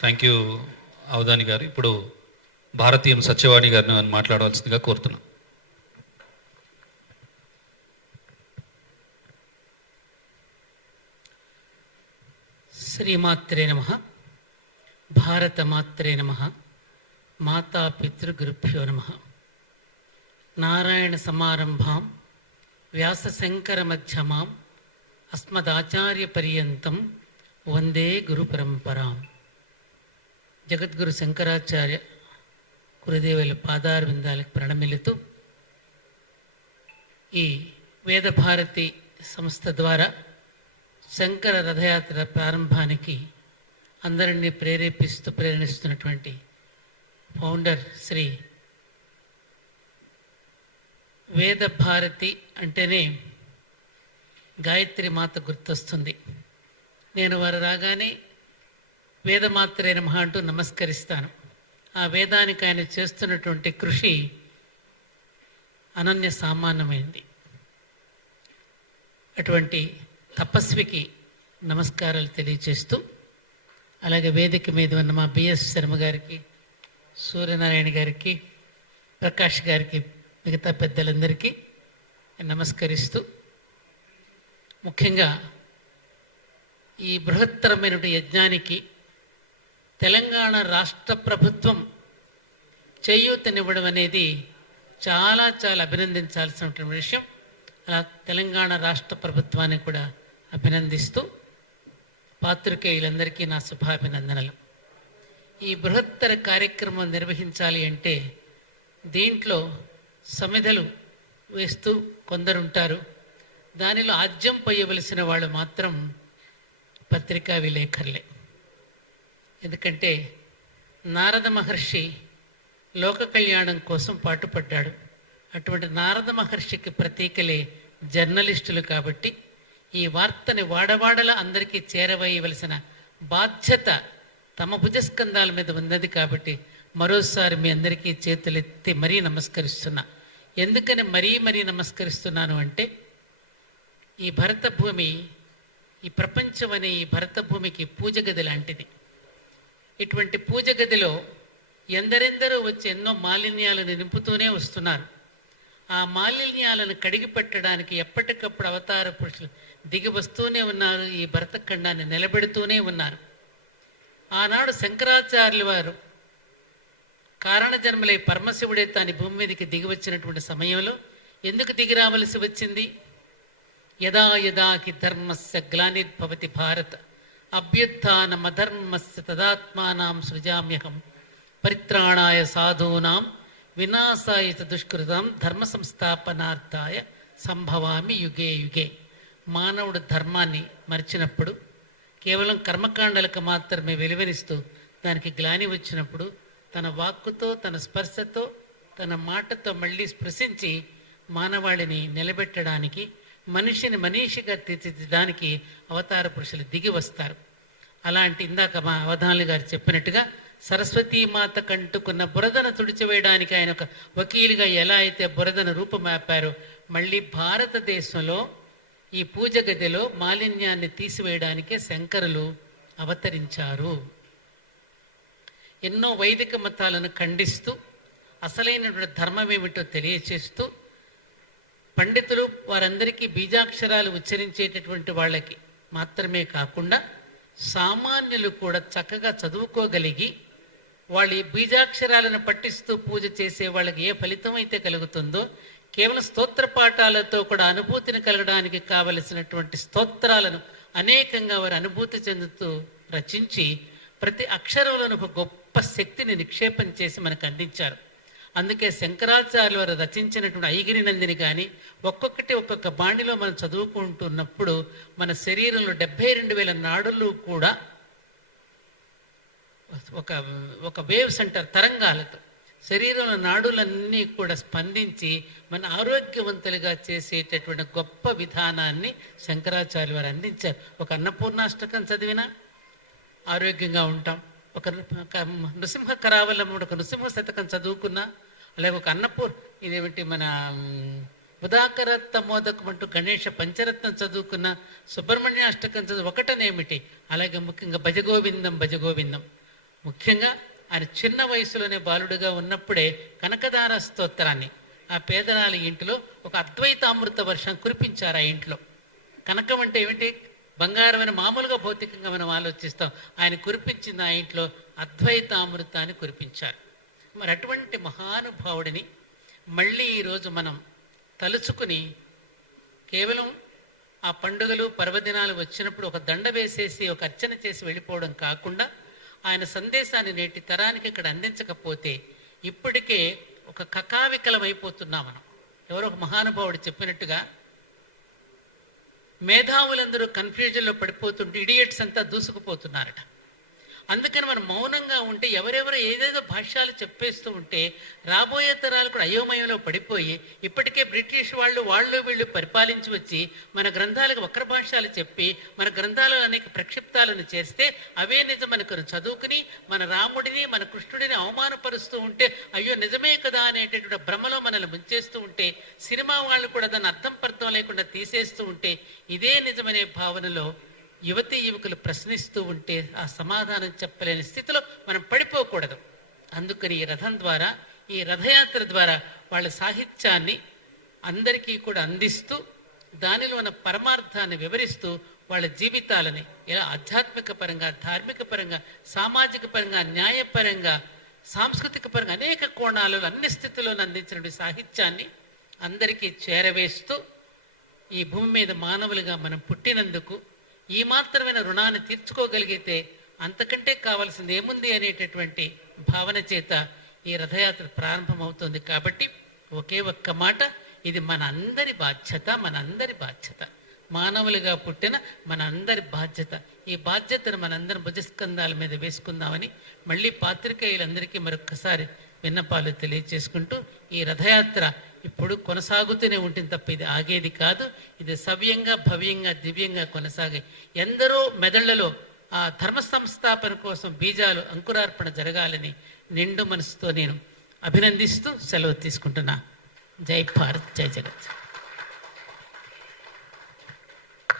Thank you Avadhani గారు. ఇప్పుడు భారతీయం సత్యవాణి గారిని మాట్లాడవలసిందిగా కోరుతున్నాం. శ్రీమాత్రే నమః. భారతమాత్రే నమః. మాతా పితృగురుభ్యో నమః. నారాయణ సమారంభాం వ్యాసశంకర మధ్యమాం అస్మదాచార్య పర్యంతం వందే గురు పరంపరాం. జగద్గురు శంకరాచార్య గురుదేవుల పాదారవిందాలకు ప్రణమిల్లుతూ ఈ వేదభారతి సంస్థ ద్వారా శంకర రథయాత్ర ప్రారంభానికి అందరినీ ప్రేరేపిస్తున్నటువంటి ఫౌండర్ శ్రీ వేదభారతి అంటేనే గాయత్రి మాత గుర్తొస్తుంది. నేను వారు రాగానే వేదమాత్రే నమః అంటూ నమస్కరిస్తాను. ఆ వేదానికి ఆయన చేస్తున్నటువంటి కృషి అనన్య సామాన్యమైంది. అటువంటి తపస్వికి నమస్కారాలు తెలియచేస్తూ, అలాగే వేదిక మీద ఉన్న మా బిఎస్ శర్మ గారికి, సూర్యనారాయణ గారికి, ప్రకాష్ గారికి, మిగతా పెద్దలందరికీ నమస్కరిస్తూ, ముఖ్యంగా ఈ బృహత్తరమైనటువంటి యజ్ఞానికి తెలంగాణ రాష్ట్ర ప్రభుత్వం చేయూతనివ్వడం అనేది చాలా చాలా అభినందించాల్సినటువంటి విషయం. అలా తెలంగాణ రాష్ట్ర ప్రభుత్వాన్ని కూడా అభినందిస్తూ పాత్రికేయులందరికీ నా శుభాభినందనలు. ఈ బృహత్తర కార్యక్రమం నిర్వహించాలి అంటే దీంట్లో సమిధలు వేస్తూ కొందరుంటారు. దానిలో ఆజ్యం పోయవలసిన వాళ్ళు మాత్రం పత్రికా విలేకరులే. ఎందుకంటే నారద మహర్షి లోక కళ్యాణం కోసం పాటుపడ్డాడు. అటువంటి నారద మహర్షికి ప్రతీకలే జర్నలిస్టులు. కాబట్టి ఈ వార్తని వాడవాడలా అందరికీ చేరవేయవలసిన బాధ్యత తమ భుజస్కంధాల మీద ఉన్నది. కాబట్టి మరోసారి మీ అందరికీ చేతులెత్తి మరీ నమస్కరిస్తున్నా. ఎందుకని మరీ నమస్కరిస్తున్నాను అంటే, ఈ భరత భూమి, ఈ ప్రపంచం అనే ఈ భరత భూమికి పూజ గది లాంటిది. ఇటువంటి పూజ గదిలో ఎందరెందరో వచ్చి ఎన్నో మాలిన్యాలను నింపుతూనే వస్తున్నారు. ఆ మాలిన్యాలను కడిగి పెట్టడానికి ఎప్పటికప్పుడు అవతార పురుషులు దిగి వస్తూనే ఉన్నారు. ఈ భరతఖండాన్ని నిలబెడుతూనే ఉన్నారు. ఆనాడు శంకరాచార్యుల వారు కారణ జన్మలై పరమశివుడే తాని భూమి మీదకి దిగి వచ్చినటువంటి సమయంలో ఎందుకు దిగి రావలసి వచ్చింది? యదా యదా హి ధర్మస్య గ్లానిర్భవతి భారత అభ్యుత్థానమధర్మస్య తదాత్మానాం సృజామ్యహం పరిత్రాణాయ సాధూనాం వినాశాయ చ దుష్కృతాం ధర్మ సంస్థాపనార్థాయ సంభవామి యుగే యుగే. మానవుడు ధర్మాన్ని మరిచినప్పుడు, కేవలం కర్మకాండలకు మాత్రమే వెలువరిస్తూ దానికి గ్లాని వచ్చినప్పుడు తన వాక్కుతో, తన స్పర్శతో, తన మాటతో మళ్ళీ స్పృశించి మానవాళిని నిలబెట్టడానికి, మనిషిని మనీషిగా తీర్చిదిద్దడానికి అవతార పురుషులు దిగి వస్తారు. అలాంటి ఇందాక మా అవధానులు గారు చెప్పినట్టుగా సరస్వతీమాత కంటుకున్న బురదను తుడిచివేయడానికి ఆయన ఒక వకీలుగా ఎలా అయితే బురదను రూపుమాపారో, మళ్ళీ భారతదేశంలో ఈ పూజ గదిలో మాలిన్యాన్ని తీసివేయడానికే శంకరులు అవతరించారు. ఎన్నో వైదిక మతాలను ఖండిస్తూ, అసలైనటువంటి ధర్మం ఏమిటో తెలియచేస్తూ, పండితులు వారందరికీ బీజాక్షరాలు ఉచ్చరించేటటువంటి వాళ్ళకి మాత్రమే కాకుండా సామాన్యులు కూడా చక్కగా చదువుకోగలిగి వాళ్ళు ఈ బీజాక్షరాలను పఠిస్తూ పూజ చేసే వాళ్ళకి ఏ ఫలితం అయితే కలుగుతుందో, కేవలం స్తోత్ర పాఠాలతో కూడా అనుభూతిని కలగడానికి కావలసినటువంటి స్తోత్రాలను అనేకంగా వారు అనుభూతి చెందుతూ రచించి ప్రతి అక్షరంలోనూ ఒక గొప్ప శక్తిని నిక్షేపం చేసి మనకు అందించారు. అందుకే శంకరాచార్యులు వారు రచించినటువంటి ఐగిరి నందిని కానీ ఒక్కొక్కటి ఒక్కొక్క బాణిలో మనం చదువుకుంటున్నప్పుడు మన శరీరంలో 72,000 నాడులు కూడా ఒక వేవ్స్ అంటారు, తరంగాలతో శరీరంలో నాడులన్నీ కూడా స్పందించి మన ఆరోగ్యవంతులుగా చేసేటటువంటి గొప్ప విధానాన్ని శంకరాచార్యులు వారు అందించారు. ఒక అన్నపూర్ణాష్టకం చదివినా ఆరోగ్యంగా ఉంటాం. ఒక నృసింహ కరావలముడు ఒక నృసింహ శతకం చదువుకున్నా, అలాగే ఒక ఇదేమిటి మన ఉదాకరత్త మోదకం అంటూ గణేష పంచరత్నం చదువుకున్న, సుబ్రహ్మణ్య అష్టకం చదువు ఒకటనేమిటి, అలాగే ముఖ్యంగా భజగోవిందం భజగోవిందం ముఖ్యంగా ఆయన చిన్న వయసులోనే బాలుడుగా ఉన్నప్పుడే కనకదార స్తోత్రాన్ని ఆ పేదరాలి ఇంటిలో ఒక అద్వైతామృత వర్షం కురిపించారు ఆ ఇంట్లో. కనకం అంటే ఏమిటి? బంగారమైన మామూలుగా భౌతికంగా మనం ఆలోచిస్తాం. ఆయన కురిపించింది ఆ ఇంట్లో అద్వైతామృతాన్ని కురిపించారు. మరి అటువంటి మహానుభావుడిని మళ్ళీ ఈరోజు మనం తలుచుకుని కేవలం ఆ పండుగలు పర్వదినాలు వచ్చినప్పుడు ఒక దండ వేసేసి ఒక అర్చన చేసి వెళ్ళిపోవడం కాకుండా ఆయన సందేశాన్ని నేటి తరానికి ఇక్కడ అందించకపోతే ఇప్పటికే ఒక కకావికలం అయిపోతున్నాం మనం. ఎవరో ఒక మహానుభావుడు చెప్పినట్టుగా మేధావులందరూ కన్ఫ్యూజన్లో పడిపోతుంటే ఇడియట్స్ అంతా దూసుకుపోతున్నారట. అందుకని మనం మౌనంగా ఉంటే ఎవరెవరో ఏదేదో భాష్యాలు చెప్పేస్తూ ఉంటే రాబోయే తరాలు కూడా అయోమయంలో పడిపోయి ఇప్పటికే బ్రిటిష్ వాళ్ళు వీళ్ళు పరిపాలించి వచ్చి మన గ్రంథాలకు వక్ర భాష్యాలు చెప్పి మన గ్రంథాలలో అనేక ప్రక్షిప్తాలను చేస్తే అవే నిజం మనకు చదువుకుని మన రాముడిని మన కృష్ణుడిని అవమానపరుస్తూ ఉంటే అయ్యో నిజమే కదా అనేటటువంటి భ్రమలో మనల్ని ముంచేస్తూ ఉంటే సినిమా వాళ్ళు కూడా దాన్ని అర్థం పర్థం లేకుండా తీసేస్తూ ఉంటే ఇదే నిజమనే భావనలో యువతీ యువకులు ప్రశ్నిస్తూ ఉంటే ఆ సమాధానం చెప్పలేని స్థితిలో మనం పడిపోకూడదు. అందుకని ఈ రథం ద్వారా, ఈ రథయాత్ర ద్వారా వాళ్ళ సాహిత్యాన్ని అందరికీ కూడా అందిస్తూ దానిలో ఉన్న పరమార్థాన్ని వివరిస్తూ వాళ్ళ జీవితాలని ఇలా ఆధ్యాత్మిక పరంగా, ధార్మిక పరంగా, సామాజిక పరంగా, న్యాయపరంగా, సాంస్కృతిక పరంగా అనేక కోణాలలో అన్ని స్థితుల్లో అందించిన సాహిత్యాన్ని అందరికీ చేరవేస్తూ ఈ భూమి మీద మానవులుగా మనం పుట్టినందుకు ఈ మాత్రమైన రుణాన్ని తీర్చుకోగలిగితే అంతకంటే కావాల్సింది ఏముంది అనేటటువంటి భావన చేత ఈ రథయాత్ర ప్రారంభమవుతుంది. కాబట్టి ఒకే ఒక్క మాట, ఇది మన అందరి బాధ్యత, మన అందరి బాధ్యత, మానవులుగా పుట్టిన మన అందరి బాధ్యత. ఈ బాధ్యతను మనందరం భుజస్కంధాల మీద వేసుకుందామని మళ్ళీ పాత్రికేయులందరికీ మరొక్కసారి విన్నపాలు తెలియచేసుకుంటూ ఈ రథయాత్ర ఇప్పుడు కొనసాగుతూనే ఉంటుంది తప్ప ఇది ఆగేది కాదు. ఇది సవ్యంగా, భవ్యంగా, దివ్యంగా కొనసాగే ఎందరో మెదళ్లలో ఆ ధర్మ సంస్థాపన కోసం బీజాలు అంకురార్పణ జరగాలని నిండు మనసుతో నేను అభినందిస్తూ సెలవు తీసుకుంటున్నా. జై భారత్, జై జగత్.